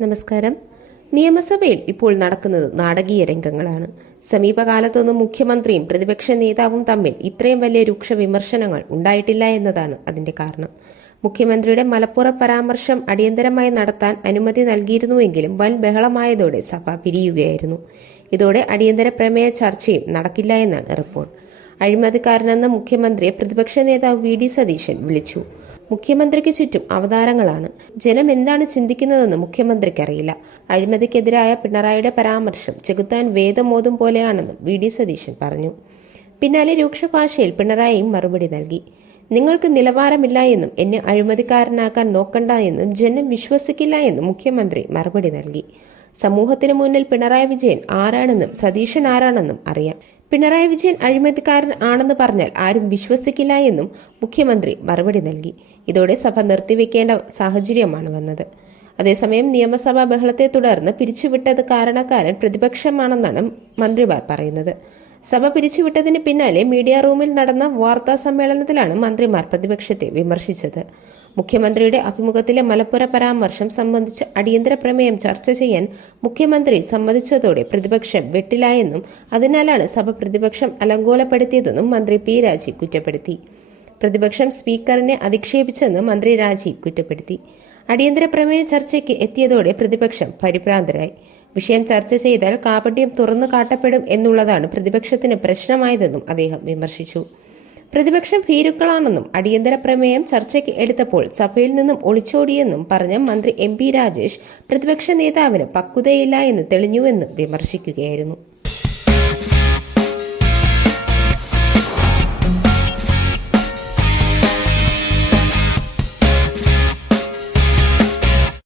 നമസ്കാരം. നിയമസഭയിൽ ഇപ്പോൾ നടക്കുന്നത് നാടകീയ രംഗങ്ങളാണ്. സമീപകാലത്തൊന്നും മുഖ്യമന്ത്രിയും പ്രതിപക്ഷ നേതാവും തമ്മിൽ ഇത്രയും വലിയ രൂക്ഷ വിമർശനങ്ങൾ ഉണ്ടായിട്ടില്ല എന്നതാണ് അതിന്റെ കാരണം. മുഖ്യമന്ത്രിയുടെ മലപ്പുറ പരാമർശം അടിയന്തരമായി നടത്താൻ അനുമതി നൽകിയിരുന്നുവെങ്കിലും വൻ ബഹളമായതോടെ സഭ പിരിയുകയായിരുന്നു. ഇതോടെ അടിയന്തര പ്രമേയ ചർച്ചയും നടക്കില്ല എന്നാണ് റിപ്പോർട്ട്. അഴിമതിക്കാരനെന്ന മുഖ്യമന്ത്രിയെ പ്രതിപക്ഷ നേതാവ് വി. ഡി. സതീശൻ വിളിച്ചു. മുഖ്യമന്ത്രിക്ക് ചുറ്റും അവതാരങ്ങളാണ്. ജനം എന്താണ് ചിന്തിക്കുന്നതെന്ന് മുഖ്യമന്ത്രിക്കറിയില്ല. അഴിമതിക്കെതിരായ പിണറായിയുടെ പരാമർശം ചെകുത്താൻ വേദമോതും പോലെയാണെന്നും വി ഡി സതീശൻ പറഞ്ഞു. പിന്നാലെ രൂക്ഷ ഭാഷയിൽ പിണറായിയും മറുപടി നൽകി. നിങ്ങൾക്ക് നിലവാരമില്ല എന്നും എന്നെ അഴിമതിക്കാരനാക്കാൻ നോക്കണ്ട എന്നും ജനം വിശ്വസിക്കില്ല എന്നും മുഖ്യമന്ത്രി മറുപടി നൽകി. സമൂഹത്തിന് മുന്നിൽ പിണറായി വിജയൻ ആരാണെന്നും സതീശൻ ആരാണെന്നും അറിയാം. പിണറായി വിജയൻ അഴിമതിക്കാരൻ ആണെന്ന് പറഞ്ഞാൽ ആരും വിശ്വസിക്കില്ല എന്നും മുഖ്യമന്ത്രി മറുപടി നൽകി. ഇതോടെ സഭ നിർത്തിവെക്കേണ്ട സാഹചര്യമാണ് വന്നത്. അതേസമയം നിയമസഭാ ബഹളത്തെ തുടർന്ന് പിരിച്ചുവിട്ടത് കാരണക്കാരൻ പ്രതിപക്ഷമാണെന്നാണ് മന്ത്രിമാർ പറയുന്നത്. സഭ പിരിച്ചുവിട്ടതിന് പിന്നാലെ മീഡിയ റൂമിൽ നടന്ന വാർത്താ സമ്മേളനത്തിലാണ് മന്ത്രിമാർ പ്രതിപക്ഷത്തെ വിമർശിച്ചത്. മുഖ്യമന്ത്രിയുടെ അഭിമുഖത്തിലെ മലപ്പുറ പരാമർശം സംബന്ധിച്ച് അടിയന്തര പ്രമേയം ചർച്ച ചെയ്യാൻ മുഖ്യമന്ത്രി സമ്മതിച്ചതോടെ പ്രതിപക്ഷം വെട്ടിലായെന്നും അതിനാലാണ് സഭ പ്രതിപക്ഷം അലങ്കോലപ്പെടുത്തിയതെന്നും മന്ത്രി പി രാജി കുറ്റപ്പെടുത്തി. പ്രതിപക്ഷം സ്പീക്കറിനെ അധിക്ഷേപിച്ചെന്ന് മന്ത്രി രാജി കുറ്റപ്പെടുത്തി. അടിയന്തര പ്രമേയ ചർച്ചയ്ക്ക് എത്തിയതോടെ പ്രതിപക്ഷം പരിഭ്രാന്തരായി. വിഷയം ചർച്ച ചെയ്താൽ കാപട്യം തുറന്നു കാട്ടപ്പെടും എന്നുള്ളതാണ് പ്രതിപക്ഷത്തിന് പ്രശ്നമായതെന്നും അദ്ദേഹം വിമർശിച്ചു. പ്രതിപക്ഷം ഭീരുക്കളാണെന്നും അടിയന്തര പ്രമേയം ചർച്ചയ്ക്ക് എടുത്തപ്പോൾ സഭയിൽ നിന്നും ഒളിച്ചോടിയെന്നും പറഞ്ഞ മന്ത്രി എം പി രാജേഷ് പ്രതിപക്ഷ നേതാവിന് പക്വതയില്ല എന്ന് തെളിഞ്ഞുവെന്നും വിമർശിക്കുകയായിരുന്നു